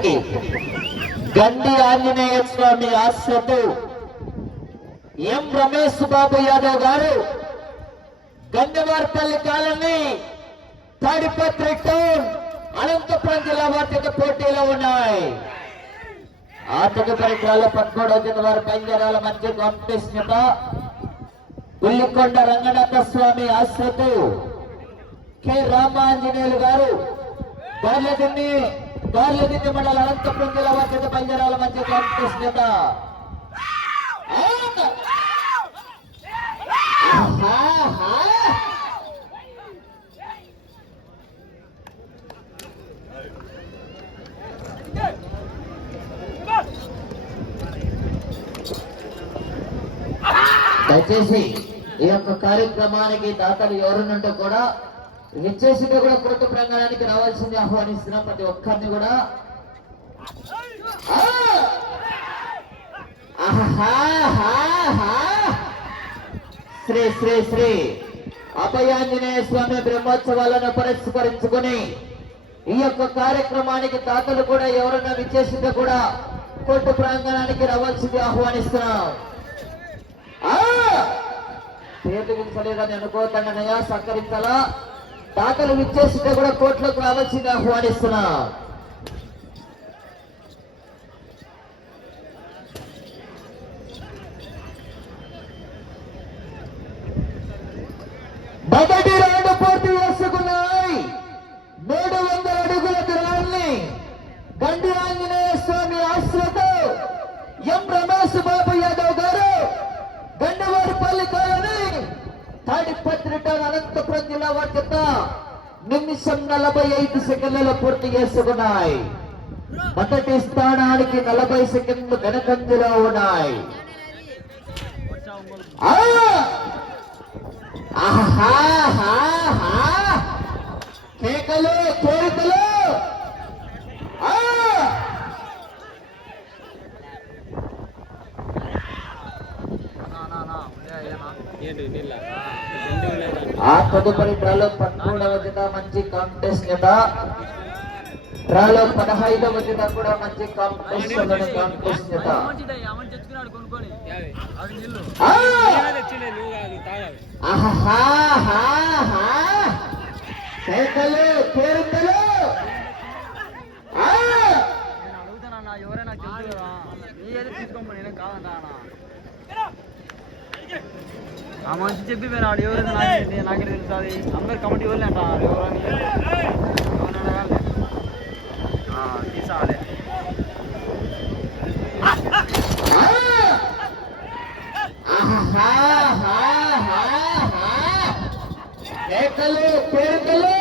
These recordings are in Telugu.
శ్రీ గండి ఆంజనేయ స్వామి ఆశ్రతో ఎం రమేష్ బాబు యాదవ్ గారు గంగవారిపల్లి కాలనీ తాడిపత్రి టౌన్ అనంతపురం జిల్లా వార్తక పోటీలో ఉన్నాయి. ఆర్థిక పరికరాలు డ్రాలో పదమూడవ జత వారి పంజరాల మధ్య కాంపిటీషన్ ఉల్లికొండ రంగనాథ స్వామి ఆశ్రతో కె రామాంజనేయులు గారు గార్లదిన్ని గార్లదిన్ని మండల అనంతపురం జిల్లా వార్తక పంజరాల మధ్య కాంపిటీషన్ యొక్క దయచేసి ఈ యొక్క కార్యక్రమానికి దాతలు ఎవరున్నంటే కూడా విచ్చేసింది కూడా కోర్టు ప్రాంగణానికి రావాల్సింది ఆహ్వానిస్తున్నాం ప్రతి ఒక్కరిని కూడా. శ్రీ శ్రీ శ్రీ. అభయాంజనేయ స్వామి బ్రహ్మోత్సవాలను పురస్కరించుకుని ఈ యొక్క కార్యక్రమానికి దాతలు కూడా ఎవరైనా విచ్చేసిందో కూడా కోర్టు ప్రాంగణానికి రావాల్సింది ఆహ్వానిస్తున్నాం. ఆ! పేర్లు గురించలేదని అనుకోతండనయ్యా సహకరించాలా? దాఖలు విచ్చేసింటే కూడా కోర్టులోకి రావాల్సింది ఆహ్వానిస్తున్నా. మొదటి రౌండ్ పూర్తి చేసుకున్నాయి. మూడు వందల అడుగుల దూరాన్ని గండి ఆంజనేయ స్వామి ఆశ్రతో ఎం రమేష్ బాబు యాదవ్ గారు గండివారిపల్లి కాలని తాడిపత్రి టౌన్ అనంతపురం జిల్లా వారి నిమిషం నలభై ఐదు సెకండ్లలో పూర్తి చేసుకున్నాయి. మొదటి స్థానానికి నలభై సెకండ్లు వెనకంజలో ఉన్నాయి. కేకలు కోరికలు ఆ! ఏంటి నీళ్ళ రెండు లేదా ఆ తదుపరి డ్రాలో పదమూడవ జత మంచి కాంటెస్ట్ జత. డ్రాలో పదహైదవ జత కూడా మంచి కాంటెస్ట్ కాంపిటీషన్ జత. తెచ్చుకున్నాడు కొనుక్కొని అది నీళ్ళు ఆ మనిషి చెప్పి పోయినాడు ఎవరైనా నాకు నాకే తెలుస్తుంది అందరు కమిటీ వాళ్ళు అంటున్నారు ఎవరని ఎవరన్నా కానీ తీసాలే! కేకలు కోరికలు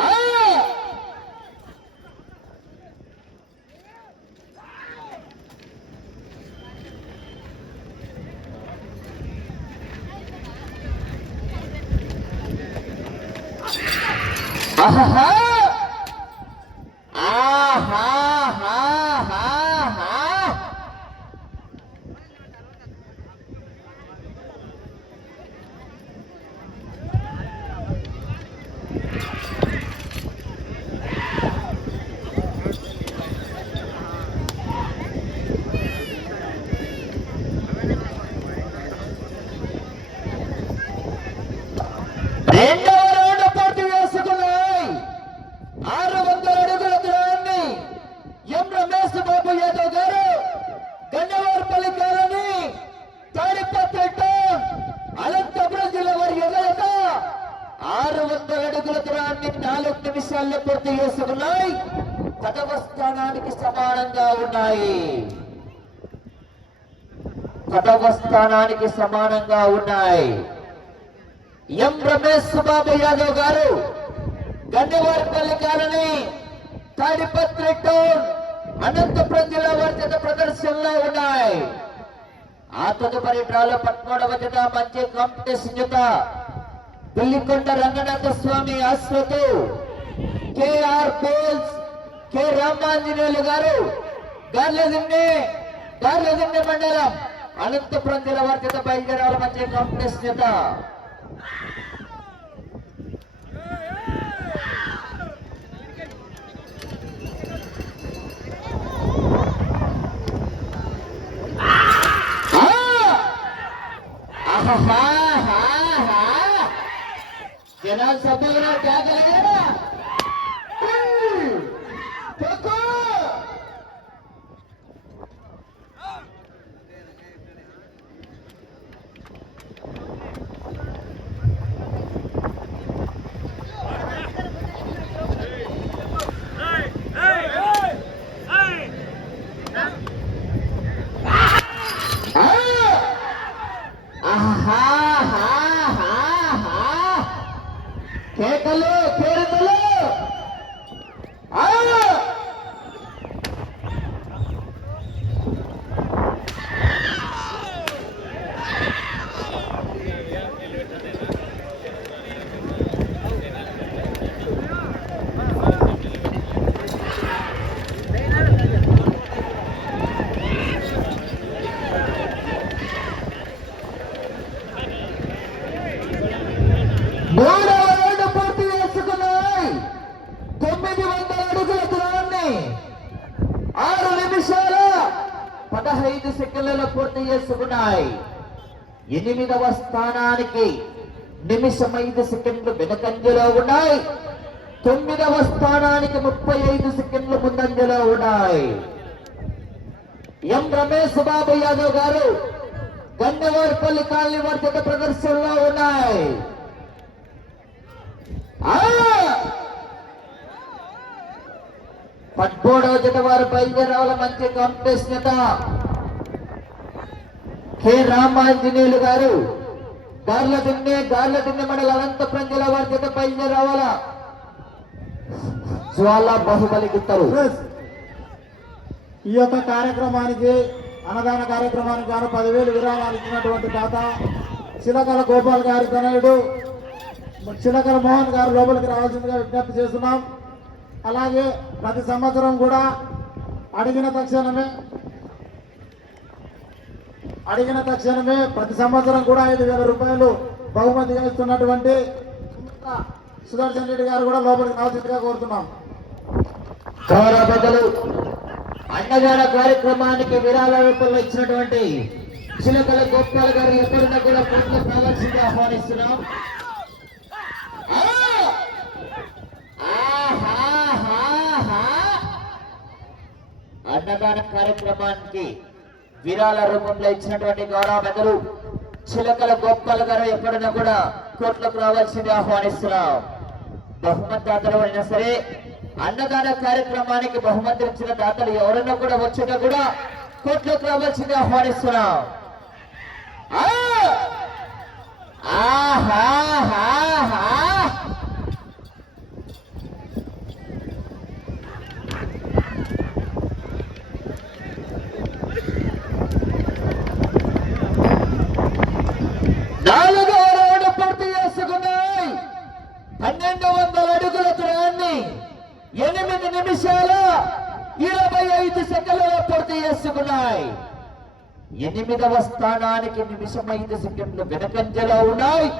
ఆ! ఆహాహా! ఆహాహాహాహా! రెండవ రౌండ్ పూర్తి చేసుకున్నాయి ఆరు వందల అడుగుల దూరాన్ని ఎం రమేష్ బాబు యాదవ్ గారు గన్నవారిపల్లి కాలనీ తాడిపత్రి టౌన్ అనంతపురం జిల్లా వారి ఎదురట ఆరు వందల అడుగుల దూరాన్ని నాలుగు నిమిషాల్లో పూర్తి చేసుకున్నాయి పదవ స్థానానికి సమానంగా ఉన్నాయి పదవ సమానంగా ఉన్నాయి. ఎం రమేష్ బాబు యాదవ్ గారు గన్నవారిపల్లి కాలనీ తాడిపత్రి టౌన్ అనంతపురం జిల్లా వారి ప్రదర్శనలో ఉన్నాయి. ఆ తదుపరి డ్రాలో పదమూడవ జత మంచి కాంపిటీషన్ జత పిల్లికొండ రంగనాథ స్వామి ఆశ్రతు కేఆర్ పోల్స్ కె రామాంజనేయులు గారు గార్లదిన్నె గార్లదిన్నె మండలం. అనంతపురం జిల్లా వారి చేత బయలుదేరాలి మంచి కాంప్లెక్స్ చేత జనాలు సభలో ట్యాగ్ కలిగారా ఐదు వందల అడుగుల దూరాన్ని ఆరు నిమిషాల పదహైదు సెకండ్లలో పూర్తి చేసుకున్నాయి. ఎనిమిదవ స్థానానికి నిమిషం ఐదు సెకండ్లు వెనకంజలో ఉన్నాయి. తొమ్మిదవ స్థానానికి ముప్పై ఐదు సెకండ్లు ముందంజలో ఉన్నాయి. ఎం రమేష్ బాబు యాదవ్ గారు గన్నవారిపల్లి కాలనీ వర్తక ప్రదర్శనలో ఉన్నాయి. ఆ! పద్మూడవ జత వారు బయలుదేరాల మంచి కాంపిటీషన్ జత. కె. రామాంజనేయులు గారు గార్ల దిన్నె గార్ల దిన్నె మండల అనంతపురం జిల్లా వారి జత బయలుదేరావాల? జ్వాల బాహుబలి గిత్తరు ఈ యొక్క కార్యక్రమానికి అన్నదాన కార్యక్రమానికి గాను పదివేలు విరాళాలు ఇచ్చినటువంటి తాత చిలకల గోపాల్ గారి తనయుడు. చిలకల మోహన్ గారు లోపలికి రావాల్సిందిగా విజ్ఞప్తి చేస్తున్నాం. అలాగే ప్రతి సంవత్సరం కూడా అడిగిన తక్షణమే అడిగిన తక్షణమే ప్రతి సంవత్సరం కూడా ఐదు వేల రూపాయలు బహుమతిగా ఇస్తున్నటువంటి సుదర్శన్ రెడ్డి గారు కూడా లోపలికి రావాల్సిందిగా కోరుతున్నాం. గౌరవలు అన్నదాన కార్యక్రమానికి విరాళ ఇచ్చినటువంటి చిలకల గోపాల్ గారు ఎప్పుడున్నా కూడా పూర్తిగా కావాల్సిందిగా ఆహ్వానిస్తున్నాం ఆ! ఆహాహాహా! అన్నదాన కార్యక్రమానికి విరాళ రూపంలో ఇచ్చినటువంటి గౌరవ చిలకల గొప్పల గారు ఎప్పుడైనా కూడా కోట్లకు రావాల్సింది ఆహ్వానిస్తున్నాం బహుమతి దాతలు అయినా సరే అన్నదాన కార్యక్రమానికి బహుమతి ఇచ్చిన దాతలు ఎవరైనా కూడా వచ్చినా కూడా కోట్లకు రావాల్సింది ఆహ్వానిస్తున్నాం ఆ! ఆహాహాహా! నాలుగవ రౌండ్ పూర్తి చేసుకున్నాయి పన్నెండు వందల అడుగుల దూరాన్ని ఎనిమిది నిమిషాల ఇరవై ఐదు సెకండ్లలో పూర్తి చేసుకున్నాయి. ఎనిమిదవ స్థానానికి నిమిషం ఐదు సెకండ్లు వెనకంజలో ఉన్నాయి.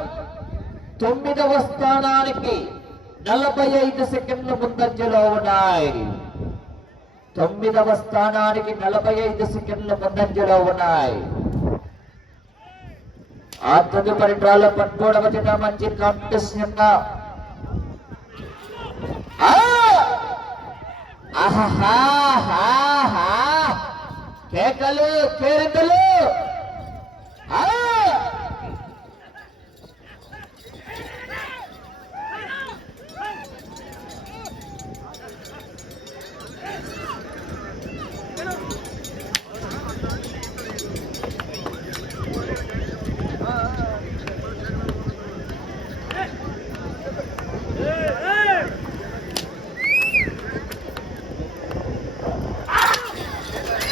తొమ్మిదవ స్థానానికి నలభై ఐదు సెకండ్లు ముందంజలో ఉన్నాయి. తొమ్మిదవ స్థానానికి నలభై ఐదు సెకండ్లు ముందంజలో ఉన్నాయి. ఆ తదుపరి డ్రాలో పట్టుకోవడం మంచి కాంపిటీషన్గా. ఆహా కేకలు కేరింతలు ఆ!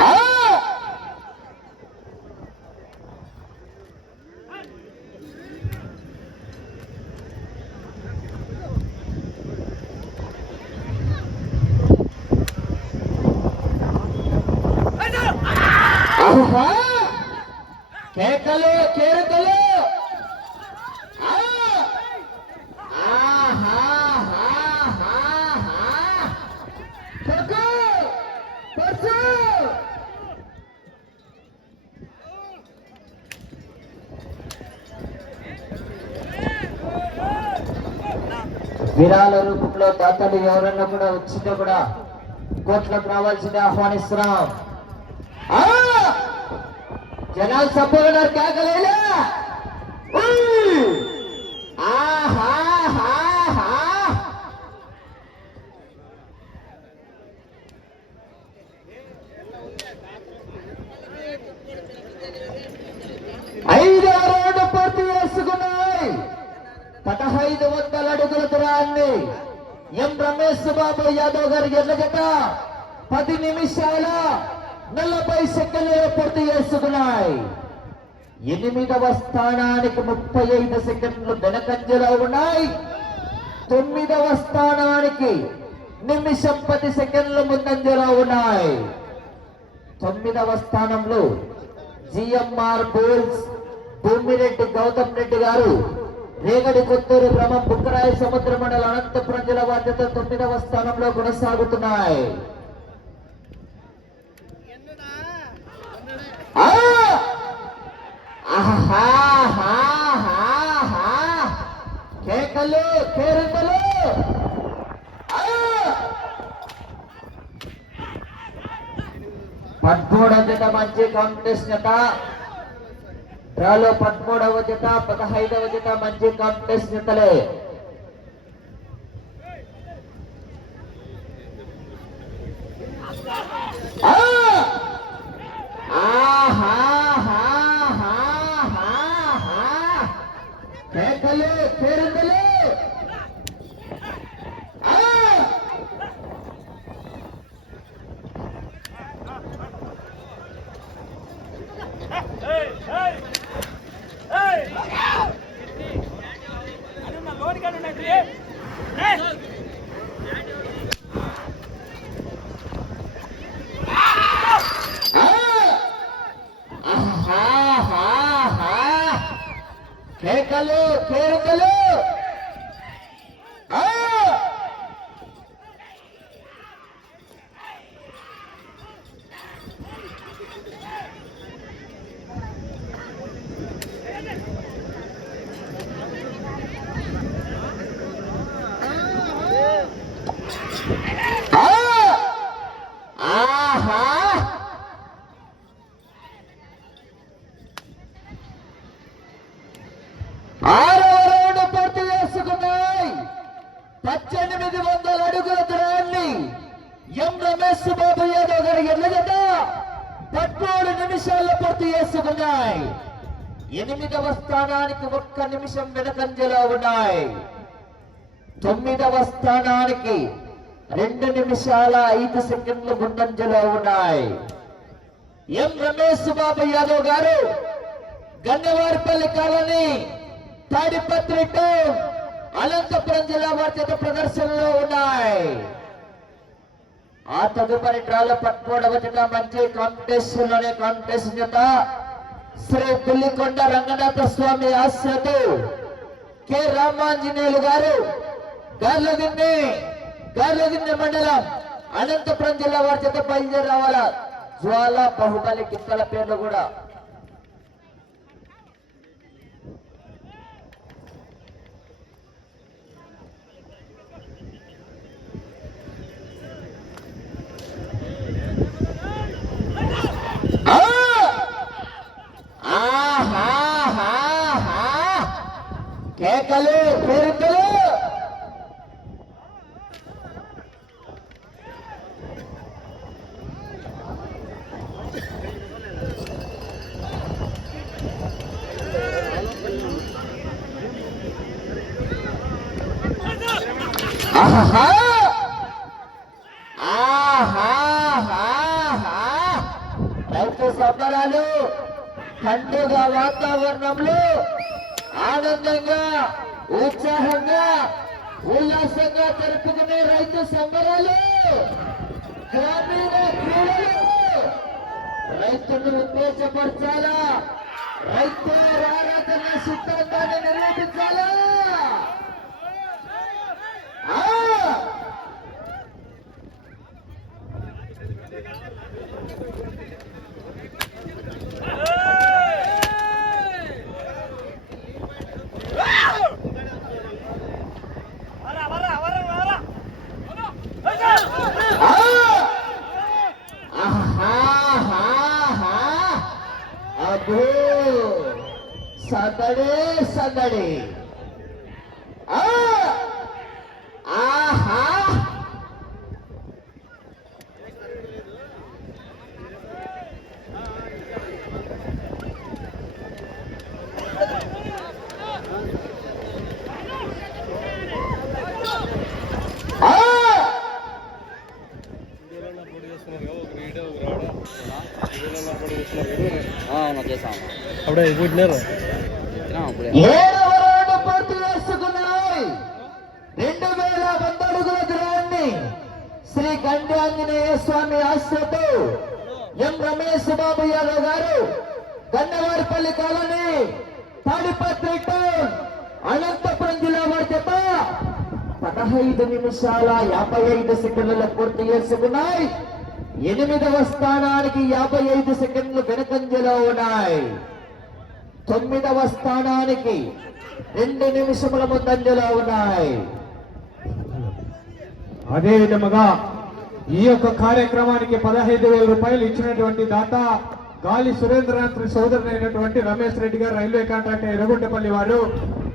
ఆ! ఆహా! కేకలు కేరకలు ఆ! ఆహాహాహాహా! కొట్టు! కొట్టు! విరాళ రూపంలో ఎవరన్నా కూడా వచ్చిందో కూడా కోట్లకు రావాల్సిందే ఆహ్వానిస్తున్నాం. జనాలు సభ్యులు కేకలేలా ఆహా ఐదవ రౌండ్ పూర్తి చేసుకున్నాయి పదహైదు వందల అడుగుల దూరాన్ని ఎం రమేష్ బాబు యాదవ్ గారి ఎడ్ల జత పది నిమిషాల నలభై సెకండ్లు పూర్తి చేసుకున్నాయి. ఎనిమిదవ స్థానానికి ముప్పై ఐదు సెకండ్లు వెనకంజలో ఉన్నాయి. తొమ్మిదవ స్థానానికి నిమిషం పది సెకండ్లు ముందంజలో ఉన్నాయి. తొమ్మిదవ స్థానంలో జిఎంఆర్ బోల్స్ భూమిరెడ్డి గౌతమ్ రెడ్డి గారు రేగడి కొత్తూరు గ్రామం బుక్కరాయ సముద్ర మండల అనంతపురం జిల్లా బాధ్యత తొమ్మిదవ స్థానంలో కొనసాగుతున్నాయి ఆ! ఆహాహాహాహా! కేకలు కేరింతలు ఆ! పదమూడవ జత మంచి కాంపిటీషన్ జత డ్రాలో పదమూడవ జత పదహైదవ జత మంచి కాంపిటీషన్ జతలే ఆ! ஆஹா हा हा हा हा फिरो ఆరో రౌండ్ పూర్తి చేసుకున్నాయి. పద్దెనిమిది వందల అడుగుల దూరాన్ని ఎం రమేష్ బాబు యాదవ్ గారి ఎల్లగడ్డ పద్మూడు నిమిషాల్లో పూర్తి చేసుకున్నాయి. ఎనిమిదవ స్థానానికి ఒక్క నిమిషం వెనకంజలో ఉన్నాయి. తొమ్మిదవ స్థానానికి రెండు నిమిషాల ఐదు సెకండ్లు ముందంజలో ఉన్నాయి. ఎం రమేష్ బాబు యాదవ్ గారు గన్నవారిపల్లి కాలనీ తాడిపత్రి టౌన్ అనంతపురం జిల్లా వారి ప్రదర్శనలో ఉన్నాయి. ఆ తదుపరి డ్రాలో పట్టుకోవడం జత మంచి కాంపిటీషన్లోనే కాంపిటీషన్ జత శ్రీ పుల్లికొండ రంగనాథ స్వామి ఆశ్రతు కె రామాంజనేయులు గారు గార్లదిన్ని గార్లదిన్ని మండలం అనంతపురం జిల్లా వారి చేత బయలుదేరి రావాలా? జ్వాల బాహుబలి కిత్తల పేర్లు కూడా ఆ! ఆహాహాహా! కేకలు పేరుకలు ఆహా ఆహాహాహా! రైతు సంబరాలు పండుగ వాతావరణంలో ఆనందంగా ఉత్సాహంగా ఉల్లాసంగా జరుపుకునే రైతు సంబరాలు గ్రామీణ క్రీడలు. రైతును ఉద్దేశపరచాలా? రైతు ఆరాధన సిద్ధాంతాన్ని నిరూపించాలా बाबू. साताडे साताडे. పూర్తి చేసుకున్నాయి రెండు వేల వంద అడుగుల దూరాన్ని శ్రీ గండాంజనేయ స్వామి ఆశ్రతో ఎం రమేష్ బాబు యాదవ్ గారు గన్నవారిపల్లి కాలనీ తాడిపత్రి టౌన్ అనంతపురం జిల్లా వారి చేత పదహైదు నిమిషాల యాభై ఐదు సెకండ్ల పూర్తి చేసుకున్నాయి ఎనిమిదవ స్థానానికి యాభై ఐదు సెకండ్లు వెనకంజలో ఉన్నాయి తొమ్మిదవ స్థానానికి రెండు నిమిషముల ముందంజలో ఉన్నాయి. అదే విధముగా ఈ యొక్క కార్యక్రమానికి పదహైదు వేల రూపాయలు ఇచ్చినటువంటి దాత గాలి సురేంద్రనాథ్ అయినటువంటి రమేష్ రెడ్డి గారు రైల్వే కాంట్రాక్టర్ ఎర్రగుంటపల్లి వారు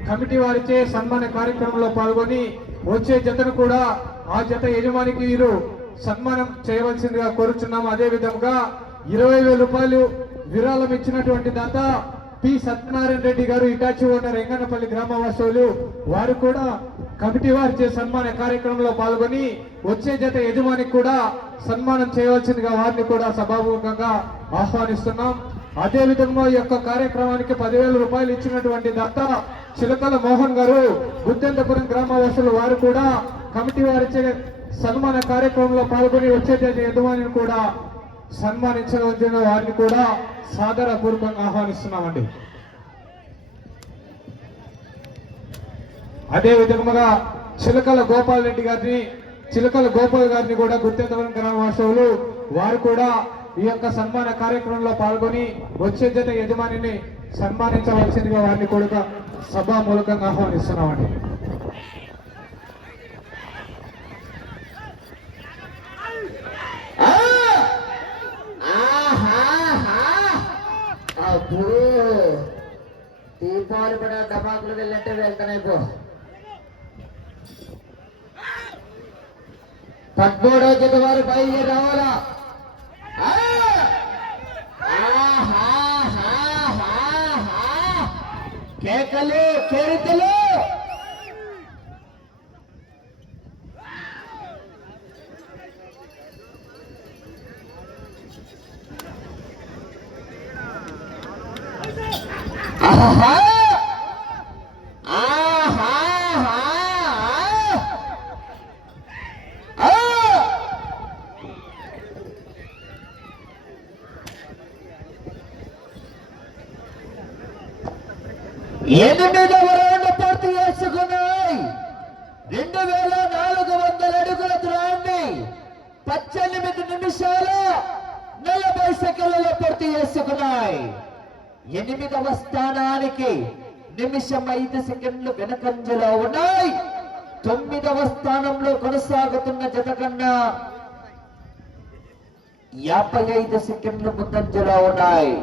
కమిటీ వారిచే సన్మాన కార్యక్రమంలో పాల్గొని వచ్చే జతను కూడా ఆ జత యజమానికి వీరు సన్మానం చేయవలసిందిగా కోరుచున్నాము. అదే విధముగా ఇరవై వేల రూపాయలు విరాళం ఇచ్చినటువంటి దాత పి సత్యనారాయణ రెడ్డి గారు ఇటాచి ఓనర్ ఎంగనపల్లి గ్రామవాసులు వారు కూడా కమిటీ వారిచే సన్మాన కార్యక్రమంలో పాల్గొని వచ్చే జత యజమానికి కూడా సన్మానం చేయవలసిందిగా వారిని కూడా సభాముఖంగా ఆహ్వానిస్తున్నాం. అదే విధంగా ఈ యొక్క కార్యక్రమానికి పదివేల రూపాయలు ఇచ్చినటువంటి దత్త చిలకల మోహన్ గారు గుత్తెంతపురం గ్రామవాసులు వారు కూడా కమిటీ వారిచే సన్మాన కార్యక్రమంలో పాల్గొని వచ్చే జత యజమానిని కూడా సన్మానించవలసిన వారిని కూడా సాదర పూర్వకంగా ఆహ్వానిస్తున్నామండి. అదే విధముగా చిలకల గోపాల్ రెడ్డి గారిని చిలకల గోపాల్ గారిని కూడా గుర్తెత్తవరం గ్రామవాసులు వారు కూడా ఈ యొక్క సన్మాన కార్యక్రమంలో పాల్గొని వచ్చే జత యజమానిని సన్మానించవలసిందిగా వారిని కూడా సభా మూలకంగా ఆహ్వానిస్తున్నామండి ఆ! ఆహాహా! అబ్బో! దీపాలు కూడా డబాకులు వెళ్ళంటే వెళ్తున్నాయి పో. పద్మూడో జత వారు బయలుదేరి రావాలా? కేకలు కేరితలు ఆహా! ఆహాహా! ఆ! ఎనిమిదవ రౌండ్ పూర్తి చేసుకున్నాయి. రెండు వేల నాలుగు వందల అడుగుల దూరాన్ని పద్దెనిమిది నిమిషాలు నలభై సెకండ్లలో పూర్తి చేసుకున్నాయి. ఎనిమిదవ స్థానానికి నిమిషం ఐదు సెకండ్లు వెనకంజలో ఉన్నాయి. తొమ్మిదవ స్థానంలో కొనసాగుతున్న జత కన్నా యాభై ఐదు సెకండ్లు ముందంజలో ఉన్నాయి.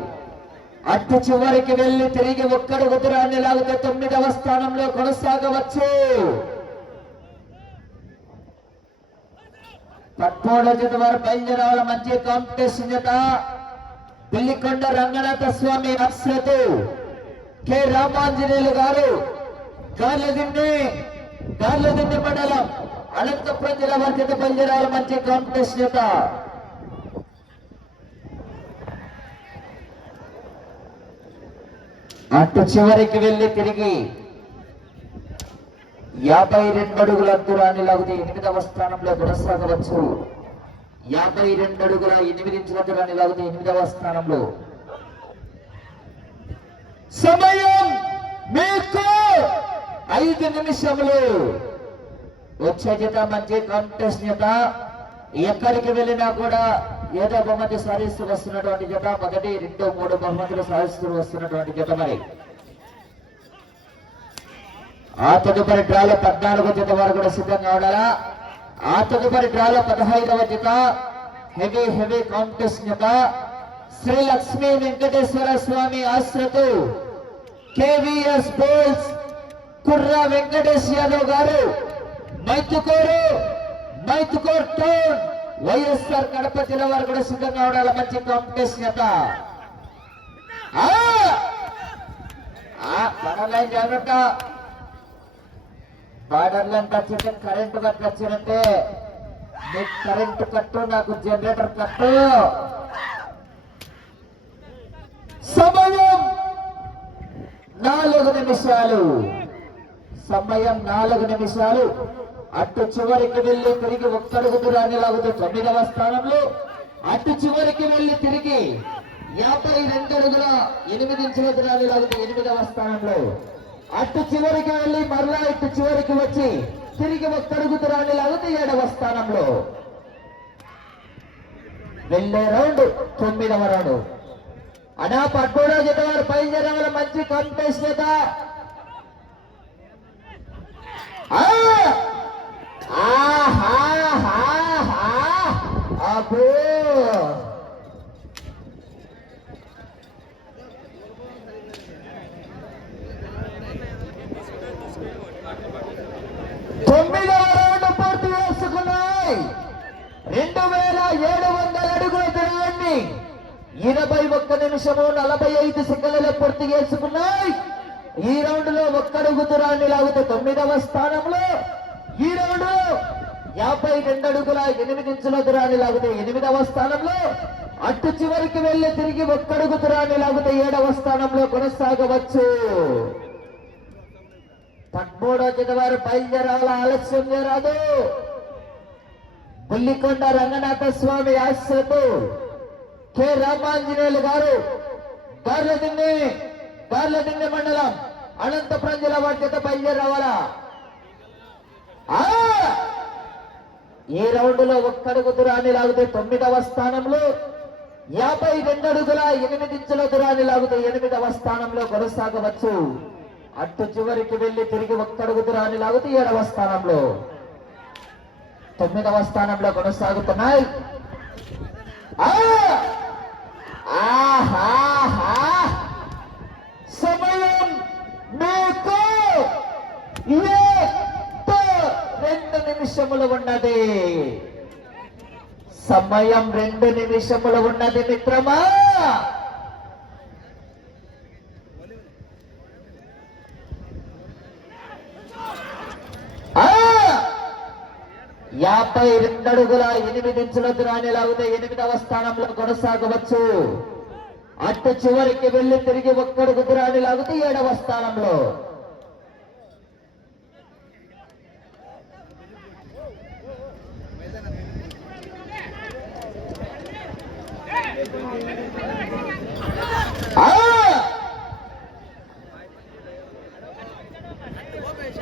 అటు చివరికి వెళ్ళి తిరిగి ఒక్కడు ఉదరాన్ని లాగితే తొమ్మిదవ స్థానంలో కొనసాగవచ్చు. పట్టోడ జత వారు బయలుదేరాల మంచి కాంపిటీషన్ జత. పిల్లికొండ రంగనాథ స్వామి అశ్వతు కె. రామాంజనేయులు గారు గార్లదిండి గార్లదిండి మండలం అనంతపురం జిల్లా వర్గత చేత బయలుదేరాల మంచి కాంపిటీషన్ అటు చివరికి వెళ్ళి తిరిగి యాభై రెండు అడుగుల దూరాన్ని లాగితే ఎనిమిదవ స్థానంలో కొనసాగవచ్చు యాభై రెండు అడుగుల ఎనిమిది ఇంచుల దూరాన్ని ఎనిమిదవ స్థానంలో. సమయం మీకు ఐదు నిమిషములు. వచ్చే జత మంచి కాంటెస్ట్ జత. ఎక్కడికి వెళ్ళినా కూడా ఏదో బహుమతి సాధిస్తూ వస్తున్నటువంటి జత. మొదటి రెండు మూడు బహుమతులు సాధిస్తూ వస్తున్నటువంటి జత మరి. ఆ తదుపరి డ్రాలో పద్నాలుగో జత వారు కూడా సిద్ధంగా ఉండాలా? ఆ తదుపరి డ్రాలో పదహైదవ జత హెవీ హెవీ కాంటెస్ట్ జత శ్రీ లక్ష్మీ వెంకటేశ్వర స్వామి ఆశ్రతు కేవీఎస్ బోల్స్ కుర్రా వెంకటేష్ యాదవ్ గారు మైతుకోరు మైతుకోర్ టౌన్ వైఎస్ఆర్ కడప జిల్లా వారు కూడా సిద్ధంగా ఉండాలి మంచి కాంపిటీషన్ యొక్క ఆ! ఆ, పడలే జాగ్రత్త బార్డర్ లైన్ టచ్ అయితే కరెంటు కట్ వచ్చానంటే నీకు కరెంటు కట్టు నాకు జనరేటర్ కట్టు. సమయం నాలుగు నిమిషాలు. సమయం నాలుగు నిమిషాలు. అటు చివరికి వెళ్ళి తిరిగి ఒక్కడుగు దూరాన్ని లాగుతూ తొమ్మిదవ స్థానంలో అటు చివరికి వెళ్ళి తిరిగి యాభై రెండు అడుగుల ఎనిమిది ఇంచుల దూరాన్ని లాగుతూ ఎనిమిదవ స్థానంలో. అటు చివరికి వెళ్ళి మరలా ఇటు చివరికి వచ్చి తిరిగి ఒక్కడుగు దూరాన్ని లాగుతూ ఏడవ స్థానంలో. వెళ్ళే రౌండ్ తొమ్మిదవ రౌండ్. అనా పట్టుకోవడం జత వారు బయలుదేరాల మంచి కాంపిటీషన్ చేత ఆ! ఆహాహాహా! అబ్బో! తొమ్మిదవ రౌండ్ పూర్తి చేసుకున్నాయి రెండు వేల ఏడు వందల అడుగుల దూరాన్ని ఇరవై ఒక్క నిమిషము నలభై ఐదు సెకండ్లలో పూర్తి చేసుకున్నాయి. ఈ రౌండ్లో ఒక్కడుగు దూరాన్ని లాగితే తొమ్మిదవ స్థానంలో ఈ రౌండ్లో యాభై రెండు అడుగుల ఎనిమిది ఇంచుల దూరాన్ని లాగితే ఎనిమిదవ స్థానంలో అటు చివరికి వెళ్ళి తిరిగి ఒక్కడుగు దూరాన్ని లాగితే ఏడవ స్థానంలో కొనసాగవచ్చు. పద్మూడో జతవారు బయలుదేరాల ఆలస్యం చేరాదు బుల్లికొండ రంగనాథ స్వామి ఆశ్రతో కె. రామాంజనేయులు గారు గార్లదిండి గార్లదిండి మండలం అనంతపురం జిల్లా వారి చేత బయలుదేరి రావాలా ఆ! ఈ రౌండ్లో ఒక్కడుగు దురాన్ని లాగితే తొమ్మిదవ స్థానంలో యాభై రెండు అడుగుల ఎనిమిది ఇంచుల దూరాన్ని లాగితే ఎనిమిదవ స్థానంలో కొనసాగవచ్చు. అటు చివరికి వెళ్ళి తిరిగి ఒక్కడుగు దూరాన్ని లాగితే ఏడవ స్థానంలో. తొమ్మిదవ స్థానంలో కొనసాగుతున్నాయి. సమయం మీకు రెండు నిమిషములు ఉన్నది. సమయం రెండు నిమిషములు ఉన్నది మిత్రమా ఆ! యాభై ఎనిమిది ఇంచుల దూరాన్ని లాగితే ఎనిమిదవ స్థానంలో కొనసాగవచ్చు. అటు చివరికి వెళ్ళి తిరిగి ఒక్కడుగు దూరాన్ని లాగితే ఏడవ స్థానంలో.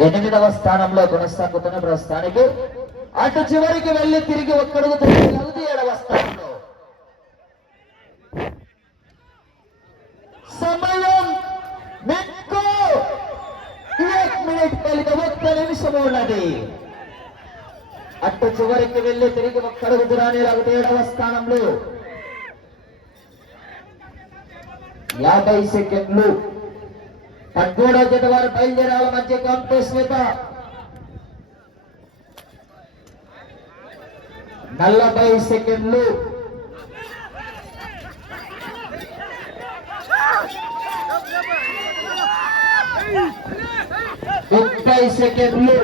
ఎనిమిదవ స్థానంలో కొనసాగుతున్న ప్రస్తుతానికి అటు చివరికి వెళ్ళి తిరిగి ఒక్కడుగు తిరిగి ఏడవస్తాడు సమయం మీకు ఏక్ మినిట్ కలిగి ఒక్క నిమిషం ఉన్నది. అటు చివరికి వెళ్ళి తిరిగి ఒక్కడుగు దూరాన్ని లాగితే ఏడవ స్థానంలో. యాభై సెకండ్లు. పద్మూడవ జత వారు బయలుదేరాల. మధ్య కాంపిటీషన్ యొక్క నలభై సెకండ్లు. ముప్పై సెకండ్లు.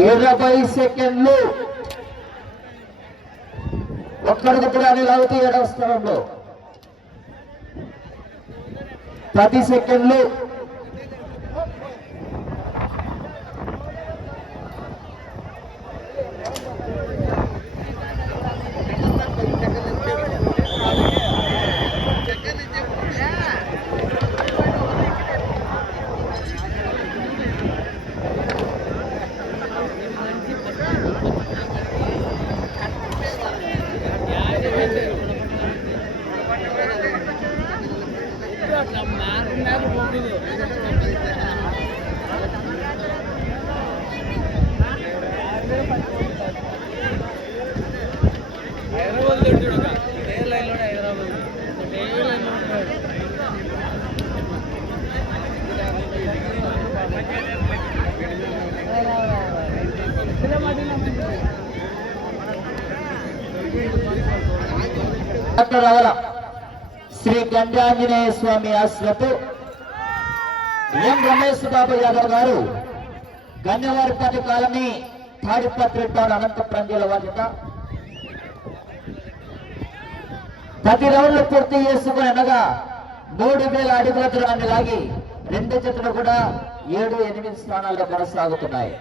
ఇరవై సెకండ్లు. ఒక్కడికి దూరాన్ని లాగితే ఏడవ స్థానంలో పది సెకండ్లు శ్రీ గంగాంజనేయ స్వామి ఆశ్రతు ఎం రమేష్ బాబు యాదవ్ గారు గన్యవారిపల్లి కాలనీ తాడిపత్రి టౌన్ అనంతపురం జిల్లా బాధ్యత పది రౌండ్లు పూర్తి చేసుకుని అనగా మూడు వేల అడుగుల దూరాన్ని లాగి రెండు జతలు కూడా ఏడు ఎనిమిది స్థానాల్లో కొనసాగుతున్నాయి.